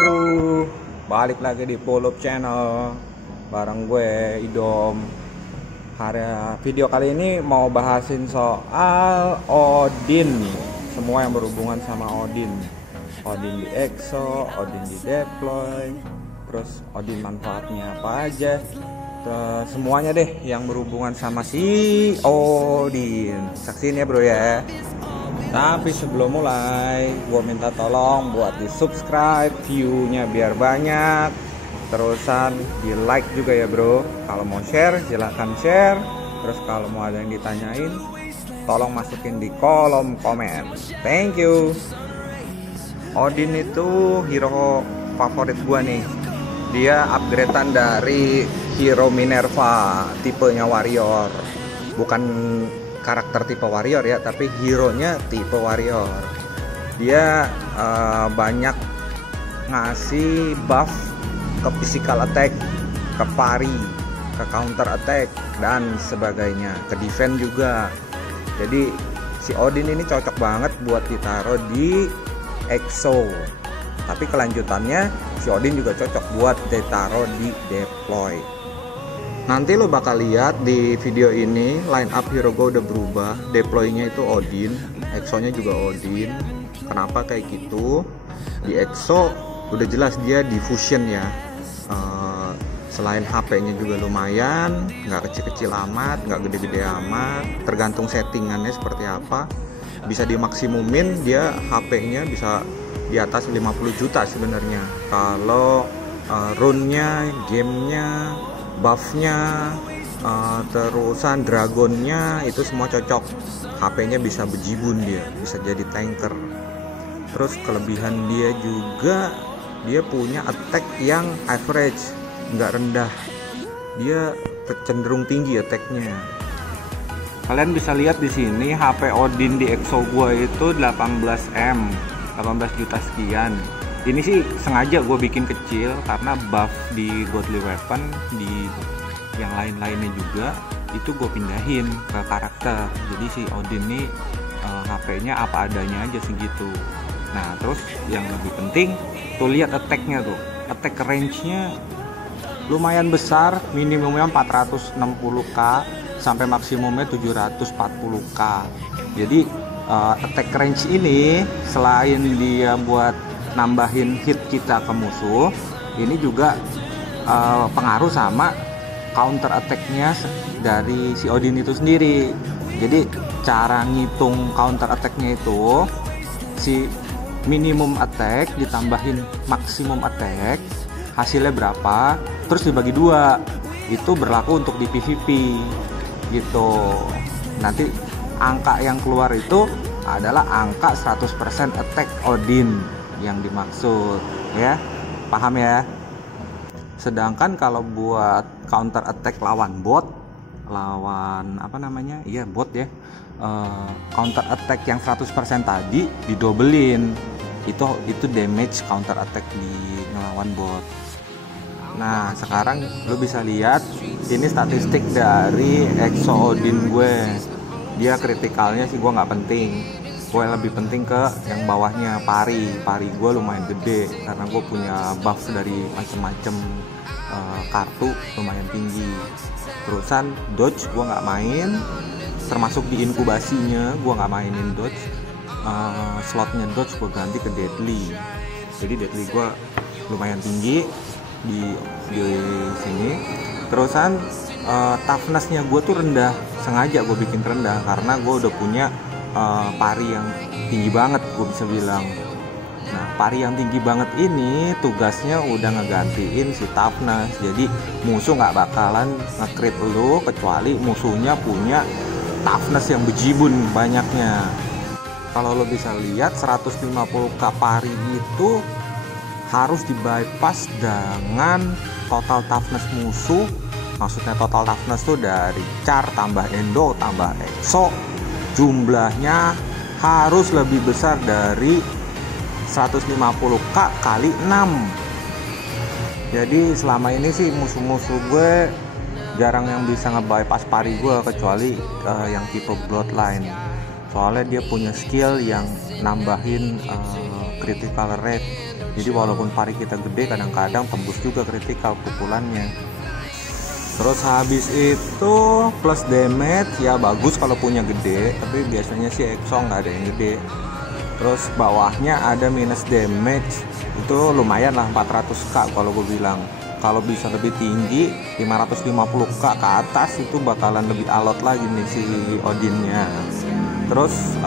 bro, balik lagi di Pulup Channel bareng gue Idom. Video kali ini mau bahasin soal Odin, semua yang berhubungan sama Odin. Odin di EXO, Odin di deploy, terus Odin manfaatnya apa aja, semuanya deh yang berhubungan sama si Odin. Saksiin ya bro ya. Tapi sebelum mulai, gue minta tolong buat di subscribe, view-nya biar banyak, terusan di like juga ya bro. Kalau mau share silahkan share, terus kalau mau ada yang ditanyain tolong masukin di kolom komen. Thank you. Odin itu hero favorit gue nih. Dia upgradean dari hero Minerva tipenya warrior, bukan karakter tipe warrior ya, tapi hero-nya tipe warrior. Dia banyak ngasih buff ke physical attack, ke parry, ke counter attack dan sebagainya, ke defense juga. Jadi si Odin ini cocok banget buat ditaruh di EXO. Tapi kelanjutannya si Odin juga cocok buat ditaruh di deploy. Nanti lo bakal lihat di video ini line up hero gue udah berubah. Deploy-nya itu Odin, EXO-nya juga Odin. Kenapa kayak gitu? Di EXO udah jelas dia diffusion ya. Selain HP-nya juga lumayan, nggak kecil-kecil amat, nggak gede-gede amat. Tergantung settingannya seperti apa. Bisa dimaksimumin, dia HP-nya bisa di atas 50 juta sebenarnya. Kalau rune-nya, game-nya, buff-nya, terusan dragonnya itu semua cocok. HP-nya bisa bejibun, dia bisa jadi tanker. Terus kelebihan dia juga, dia punya attack yang average, nggak rendah. Dia cenderung tinggi attack-nya. Kalian bisa lihat di sini HP Odin di EXO gua itu 18M, 18 juta sekian. Ini sih sengaja gue bikin kecil karena buff di Godly Weapon, di yang lain-lainnya juga itu gue pindahin ke karakter. Jadi si Odin nih HP-nya apa adanya aja segitu. Nah terus yang lebih penting tuh lihat attack-nya tuh, attack range-nya lumayan besar, minimumnya 460k sampai maksimumnya 740k. Jadi attack range ini selain dia buat nambahin hit kita ke musuh, ini juga pengaruh sama counter attack-nya dari si Odin itu sendiri. Jadi cara ngitung counter attack-nya itu si minimum attack ditambahin maksimum attack, hasilnya berapa, terus dibagi dua. Itu berlaku untuk di PvP gitu. Nanti angka yang keluar itu adalah angka 100% attack Odin yang dimaksud ya, paham ya. Sedangkan kalau buat counter attack lawan bot, lawan apa namanya, iya bot ya, counter attack yang 100% tadi didobelin, itu damage counter attack di ngelawan bot. Nah sekarang lo bisa lihat ini statistik dari EXO Odin gue. Dia kritikalnya sih gue nggak penting, gue lebih penting ke yang bawahnya, pari gue lumayan gede karena gue punya buff dari macem-macem kartu lumayan tinggi. Terusan dodge gue nggak main, termasuk di inkubasinya gue nggak mainin dodge. Slotnya dodge gue ganti ke deadly, jadi deadly gue lumayan tinggi di sini. Terusan toughnessnya gue tuh rendah, sengaja gue bikin rendah karena gue udah punya pari yang tinggi banget, gue bisa bilang. Nah pari yang tinggi banget ini tugasnya udah ngegantiin si toughness. Jadi musuh nggak bakalan nge-crit lu kecuali musuhnya punya toughness yang bejibun banyaknya. Kalau lo bisa lihat 150k pari itu harus di bypass dengan total toughness musuh. Maksudnya total toughness tuh dari char tambah endo tambah exo, jumlahnya harus lebih besar dari 150k kali 6. Jadi selama ini sih musuh-musuh gue jarang yang bisa nge-bypass pari gue kecuali yang tipe bloodline. Soalnya dia punya skill yang nambahin critical rate. Jadi walaupun pari kita gede, kadang-kadang tembus juga critical pukulannya. Terus habis itu plus damage ya bagus kalau punya gede, tapi biasanya sih EXO nggak ada yang gede. Terus bawahnya ada minus damage, itu lumayan lah 400k kalau gue bilang. Kalau bisa lebih tinggi 550k ke atas itu bakalan lebih alot lagi nih si Odinnya. Terus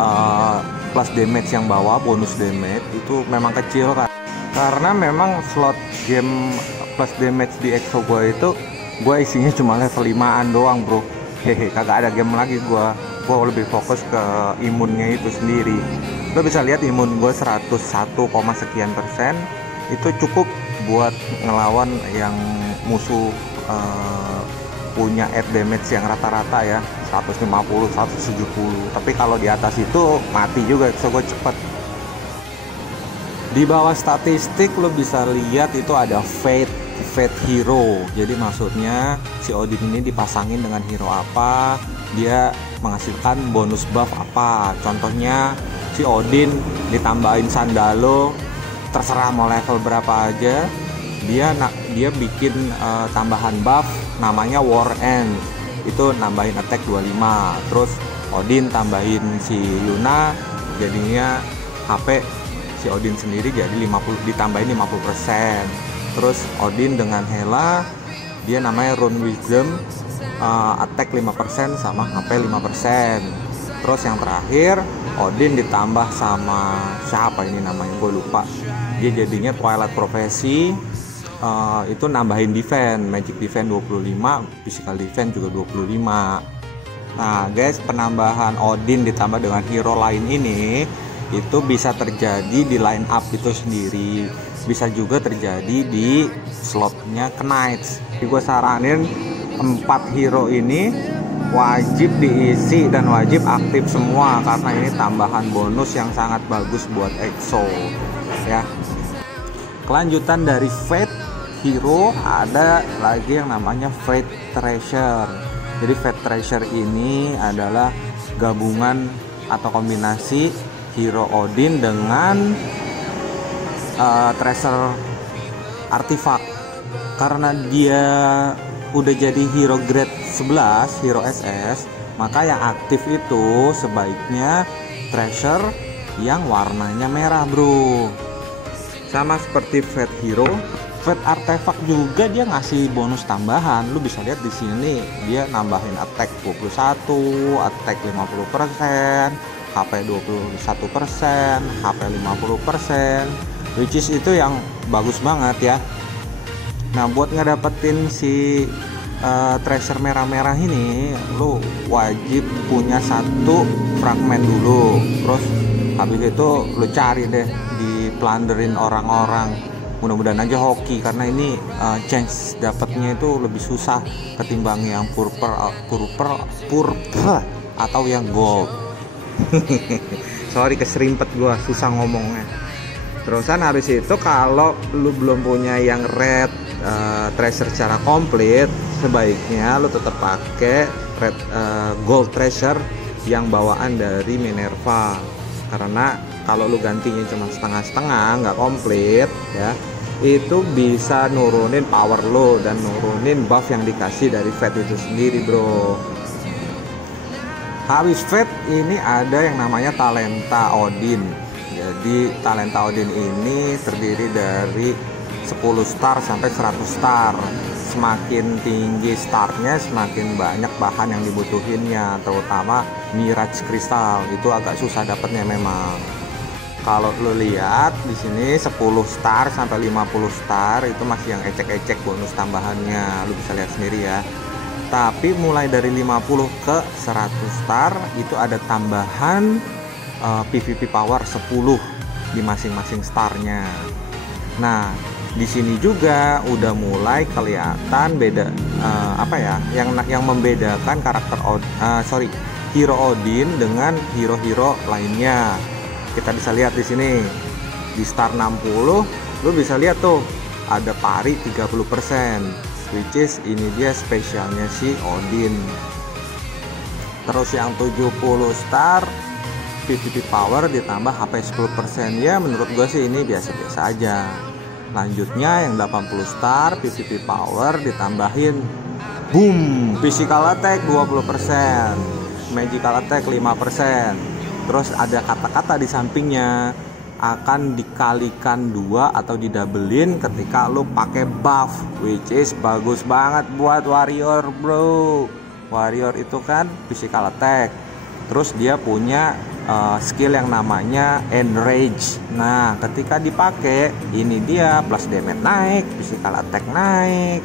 plus damage yang bawah, bonus damage itu memang kecil kan, karena memang slot game plus damage di EXO gue itu gue isinya cuma level 5an doang bro. Hehe, kagak ada game lagi gue lebih fokus ke imunnya itu sendiri. Lo bisa lihat imun gue 101, sekian persen, itu cukup buat ngelawan yang musuh punya add damage yang rata-rata ya 150, 170. Tapi kalau di atas itu mati juga, so gue cepet. Di bawah statistik lo bisa lihat itu ada Fate Hero. Jadi maksudnya si Odin ini dipasangin dengan hero apa, dia menghasilkan bonus buff apa. Contohnya si Odin ditambahin Sandalo, terserah mau level berapa aja, dia bikin tambahan buff namanya War End, itu nambahin attack 25. Terus Odin tambahin si Yuna, jadinya HP si Odin sendiri jadi 50, ditambahin 50%. Terus Odin dengan Hela, dia namanya Rune Wisdom, attack 5% sama HP 5%. Terus yang terakhir Odin ditambah sama siapa ini namanya gue lupa, dia jadinya Twilight Prophecy, itu nambahin defense, magic defense 25, physical defense juga 25. Nah guys, penambahan Odin ditambah dengan hero lain ini itu bisa terjadi di line up itu sendiri, bisa juga terjadi di slotnya Knights. Jadi gue saranin 4 hero ini wajib diisi dan wajib aktif semua, karena ini tambahan bonus yang sangat bagus buat EXO ya. Kelanjutan dari Fate Hero ada lagi yang namanya Fate Treasure. Jadi Fate Treasure ini adalah gabungan atau kombinasi hero Odin dengan treasure artifact. Karena dia udah jadi hero grade 11, hero SS, maka yang aktif itu sebaiknya treasure yang warnanya merah bro. Sama seperti Fate Hero, Fate Artifact juga dia ngasih bonus tambahan. Lu bisa lihat di sini dia nambahin attack 21, attack 50%, HP 21%, HP 50%, which is itu yang bagus banget ya. Nah buat ngedapetin si treasure merah-merah ini, lu wajib punya 1 fragmen dulu. Terus habis itu lu cari deh, di plunderin orang-orang. Mudah-mudahan aja hoki, karena ini chance dapatnya itu lebih susah ketimbang yang purple atau yang gold. Sorry keserimpet gua, susah ngomongnya. Terusan habis itu kalau lu belum punya yang red treasure secara komplit, sebaiknya lu tetap pakai red gold treasure yang bawaan dari Minerva. Karena kalau lu gantinya cuma setengah-setengah, nggak komplit ya, itu bisa nurunin power lo dan nurunin buff yang dikasih dari Fate itu sendiri bro. Habis Fate ini ada yang namanya Talenta Odin. Jadi Talenta Odin ini terdiri dari 10 star sampai 100 star. Semakin tinggi startnya, semakin banyak bahan yang dibutuhinnya, terutama Mirage Crystal. Itu agak susah dapatnya memang. Kalau lo lihat di sini 10 star sampai 50 star itu masih yang ecek-ecek bonus tambahannya, lo bisa lihat sendiri ya. Tapi mulai dari 50 ke 100 star itu ada tambahan PvP power 10 di masing-masing starnya. Nah, di sini juga udah mulai kelihatan beda apa ya, yang membedakan karakter hero Odin dengan hero-hero lainnya. Kita bisa lihat di sini di star 60 lu bisa lihat tuh ada pari 30%, which is ini dia spesialnya si Odin. Terus yang 70 star PvP power ditambah HP 10%. Ya menurut gue sih ini biasa-biasa aja. Lanjutnya yang 80 star PvP power ditambahin boom physical attack 20%, magical attack 5%. Terus ada kata-kata di sampingnya akan dikalikan 2 atau didabelin ketika lo pakai buff, which is bagus banget buat warrior bro. Warrior itu kan physical attack, terus dia punya skill yang namanya enrage. Nah ketika dipakai ini dia plus damage naik, physical attack naik.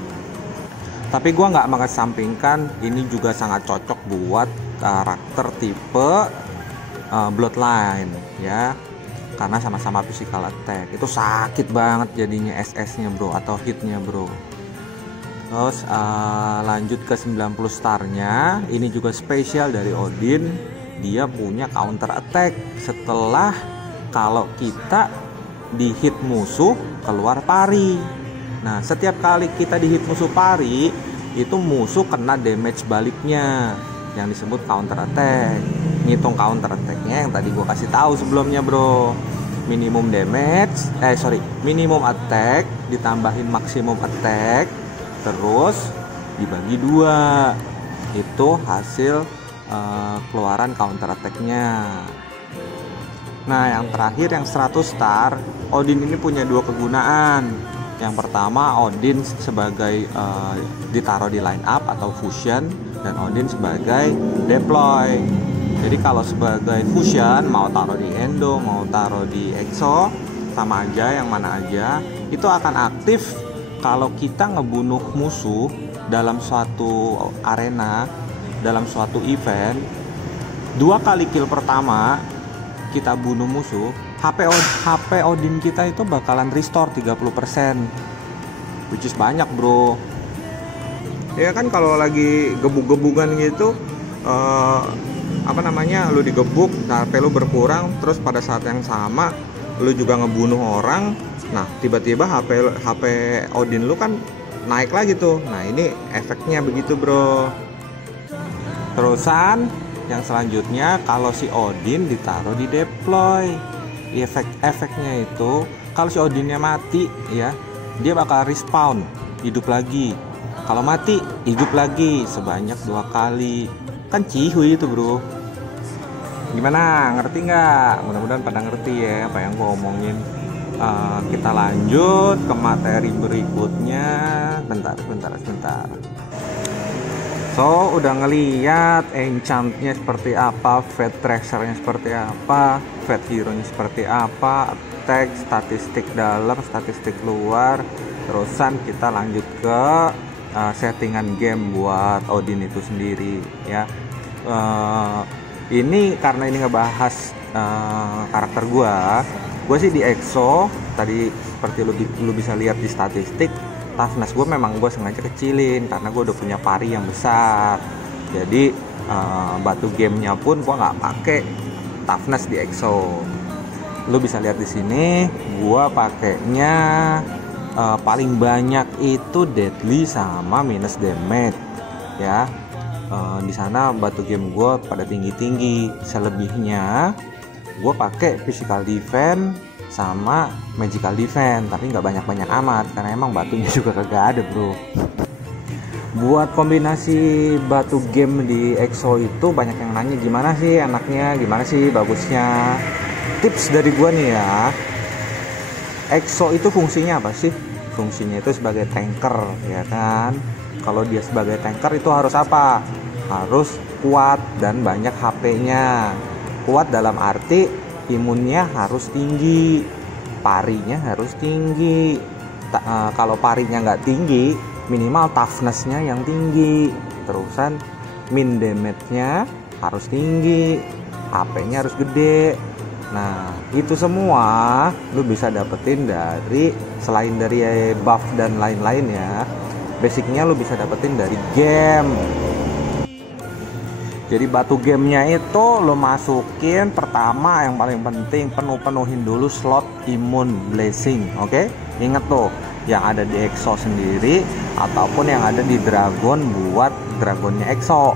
Tapi gua nggak mengesampingkan ini juga sangat cocok buat karakter tipe bloodline ya, karena sama-sama physical attack. Itu sakit banget jadinya SS-nya bro, atau hitnya bro. Terus lanjut ke 90 starnya, ini juga spesial dari Odin. Dia punya counter attack setelah kalau kita di hit musuh keluar pari. Nah setiap kali kita di hit musuh pari, itu musuh kena damage baliknya yang disebut counter attack. Ngitung counter attacknya yang tadi gue kasih tahu sebelumnya bro. Minimum damage, minimum attack ditambahin maksimum attack, terus dibagi 2. Itu hasil keluaran counter attacknya. Nah yang terakhir yang 100 star, Odin ini punya 2 kegunaan. Yang pertama Odin sebagai ditaruh di line up atau fusion, dan Odin sebagai deploy. Jadi kalau sebagai fusion mau taruh di Endo, mau taruh di Exo, sama aja, yang mana aja itu akan aktif kalau kita ngebunuh musuh dalam suatu arena, dalam suatu event. 2 kali kill pertama kita bunuh musuh, HP Odin kita itu bakalan restore 30%, which is banyak bro. Ya kan kalau lagi gebuk-gebukan gitu, lu digebuk, HP lu berkurang, terus pada saat yang sama lu juga ngebunuh orang. Nah tiba-tiba HP Odin lu kan naik lagi tuh. Nah ini efeknya begitu bro. Terusan yang selanjutnya, kalau si Odin ditaruh di deploy, efeknya itu kalau si Odinnya mati ya, dia bakal respawn, hidup lagi. Kalau mati hidup lagi sebanyak 2 kali. Kan cihuy itu bro. Gimana, ngerti nggak? Mudah-mudahan pada ngerti ya apa yang gue omongin. Kita lanjut ke materi berikutnya. Bentar. So udah ngeliat enchantnya seperti apa, fate tracernya seperti apa, fate hero nya seperti apa, attack, statistik dalam, statistik luar. Terusan kita lanjut ke settingan game buat Odin itu sendiri ya. Ini karena ini ngebahas karakter gue sih di Exo. Tadi seperti lu bisa lihat di statistik, toughness gue memang gue sengaja kecilin karena gue udah punya pari yang besar. Jadi batu gamenya pun gue nggak pakai toughness di Exo. Lu bisa lihat di sini gue pakainya paling banyak itu deadly sama minus damage ya. Di sana batu game gue pada tinggi-tinggi. Selebihnya gue pakai physical defense sama magical defense, tapi nggak banyak-banyak amat karena emang batunya juga kagak ada bro. Buat kombinasi batu game di Exo itu banyak yang nanya gimana sih enaknya, gimana sih bagusnya. Tips dari gue nih ya, Exo itu fungsinya apa sih? Fungsinya itu sebagai tanker ya kan. Kalau dia sebagai tanker itu harus apa? Harus kuat dan banyak HP-nya. Kuat dalam arti imunnya harus tinggi, parinya harus tinggi. Kalau parinya nggak tinggi, minimal toughness-nya yang tinggi. Terusan min damage-nya harus tinggi, HP-nya harus gede. Nah itu semua lu bisa dapetin dari, selain dari buff dan lain-lain ya, basicnya lu bisa dapetin dari game. Jadi batu gamenya itu lo masukin pertama, yang paling penting penuhin dulu slot imun blessing. Oke? Ingat tuh yang ada di Exo sendiri ataupun yang ada di dragon buat dragonnya Exo.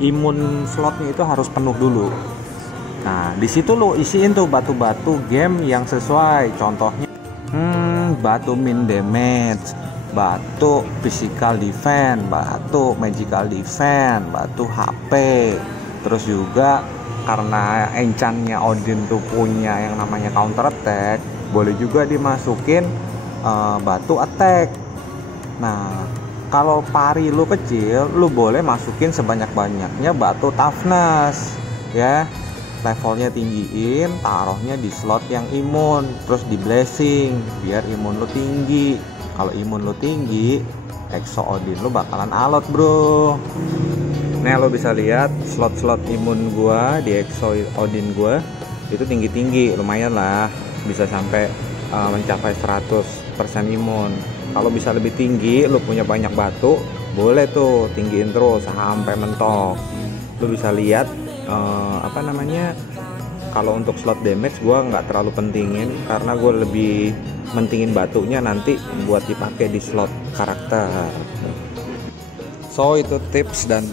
imun slotnya itu harus penuh dulu. Nah, di situ lo isiin tuh batu-batu game yang sesuai. Contohnya batu min damage, batu physical defense, batu magical defense, batu HP. Terus juga karena enchantnya Odin tuh punya yang namanya counter attack, boleh juga dimasukin batu attack. Nah, kalau pari lu kecil, lu boleh masukin sebanyak-banyaknya batu toughness, ya. Levelnya tinggiin, taruhnya di slot yang imun, terus di blessing biar imun lu tinggi. Kalau imun lu tinggi, Exo Odin lu bakalan alot, bro. Nih lo bisa lihat slot-slot imun gua di Exo Odin gua itu tinggi-tinggi, lumayan lah, bisa sampai mencapai 100% imun. Kalau bisa lebih tinggi, lu punya banyak batu, boleh tuh tinggiin terus sampai mentok. Lu bisa lihat kalau untuk slot damage gue nggak terlalu pentingin, karena gue lebih mentingin batunya nanti buat dipakai di slot karakter. So itu tips dan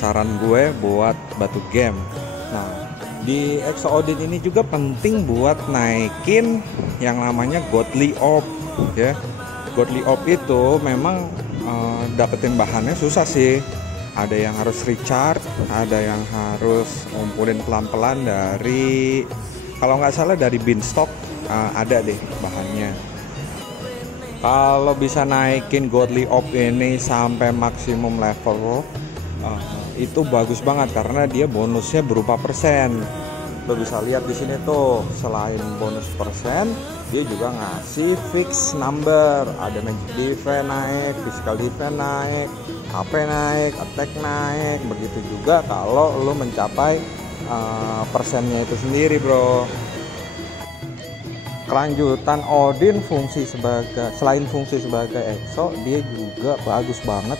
saran gue buat batu game. Nah, di Exo Odin ini juga penting buat naikin yang namanya Godly Orb, ya. Godly Orb itu memang dapetin bahannya susah sih. Ada yang harus recharge, ada yang harus ngumpulin pelan-pelan dari, kalau nggak salah dari beanstalk, ada deh bahannya. Kalau bisa naikin Godly Orb ini sampai maksimum level, itu bagus banget karena dia bonusnya berupa persen. Lo bisa lihat di sini tuh, selain bonus persen, dia juga ngasih fix number. Ada magic defense naik, physical defense naik, HP naik, attack naik. Begitu juga kalau lo mencapai persennya itu sendiri, bro. Kelanjutan Odin selain fungsi sebagai Exo, dia juga bagus banget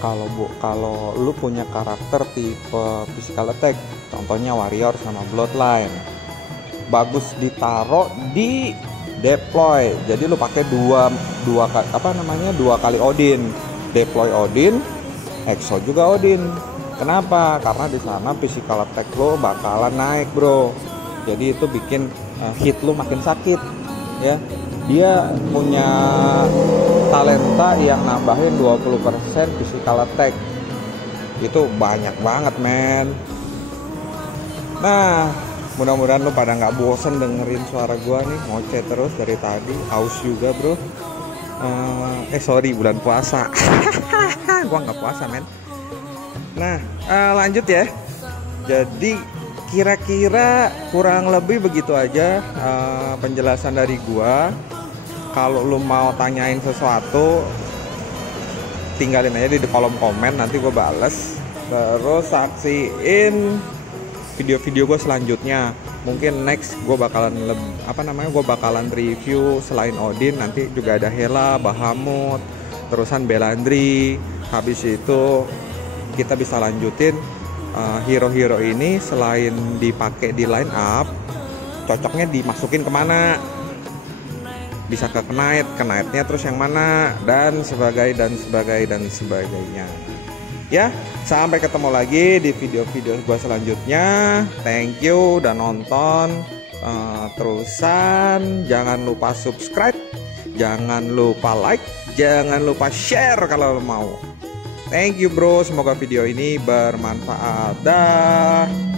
kalau lu punya karakter tipe physical attack, contohnya warrior sama bloodline. Bagus ditaro di deploy, jadi lu pakai dua kali Odin, deploy Odin, Exo juga Odin. Kenapa? Karena di sana physical attack lo bakalan naik, bro. Jadi itu bikin hit lu makin sakit, ya. Dia punya talenta yang nambahin 20% physical attack. Itu banyak banget, men. Nah, mudah-mudahan lu pada nggak bosen dengerin suara gua nih, ngoceh terus dari tadi. Aus juga, bro. Sorry, bulan puasa. Gua nggak puasa, men. Nah, lanjut ya. Jadi kira-kira kurang lebih begitu aja penjelasan dari gua. Kalau lu mau tanyain sesuatu, tinggalin aja di kolom komen, nanti gua bales. Terus saksiin video-video gua selanjutnya. Mungkin next gua bakalan review selain Odin, nanti juga ada Hela, Bahamut, terusan Belandri. Habis itu kita bisa lanjutin hero-hero ini, selain dipakai di line up, cocoknya dimasukin kemana, bisa ke Knight-nya terus yang mana, dan sebagainya. Ya, sampai ketemu lagi di video-video gua selanjutnya. Thank you udah nonton. Terusan jangan lupa subscribe, jangan lupa like, jangan lupa share kalau lo mau. Thank you, bro. Semoga video ini bermanfaat. Dah.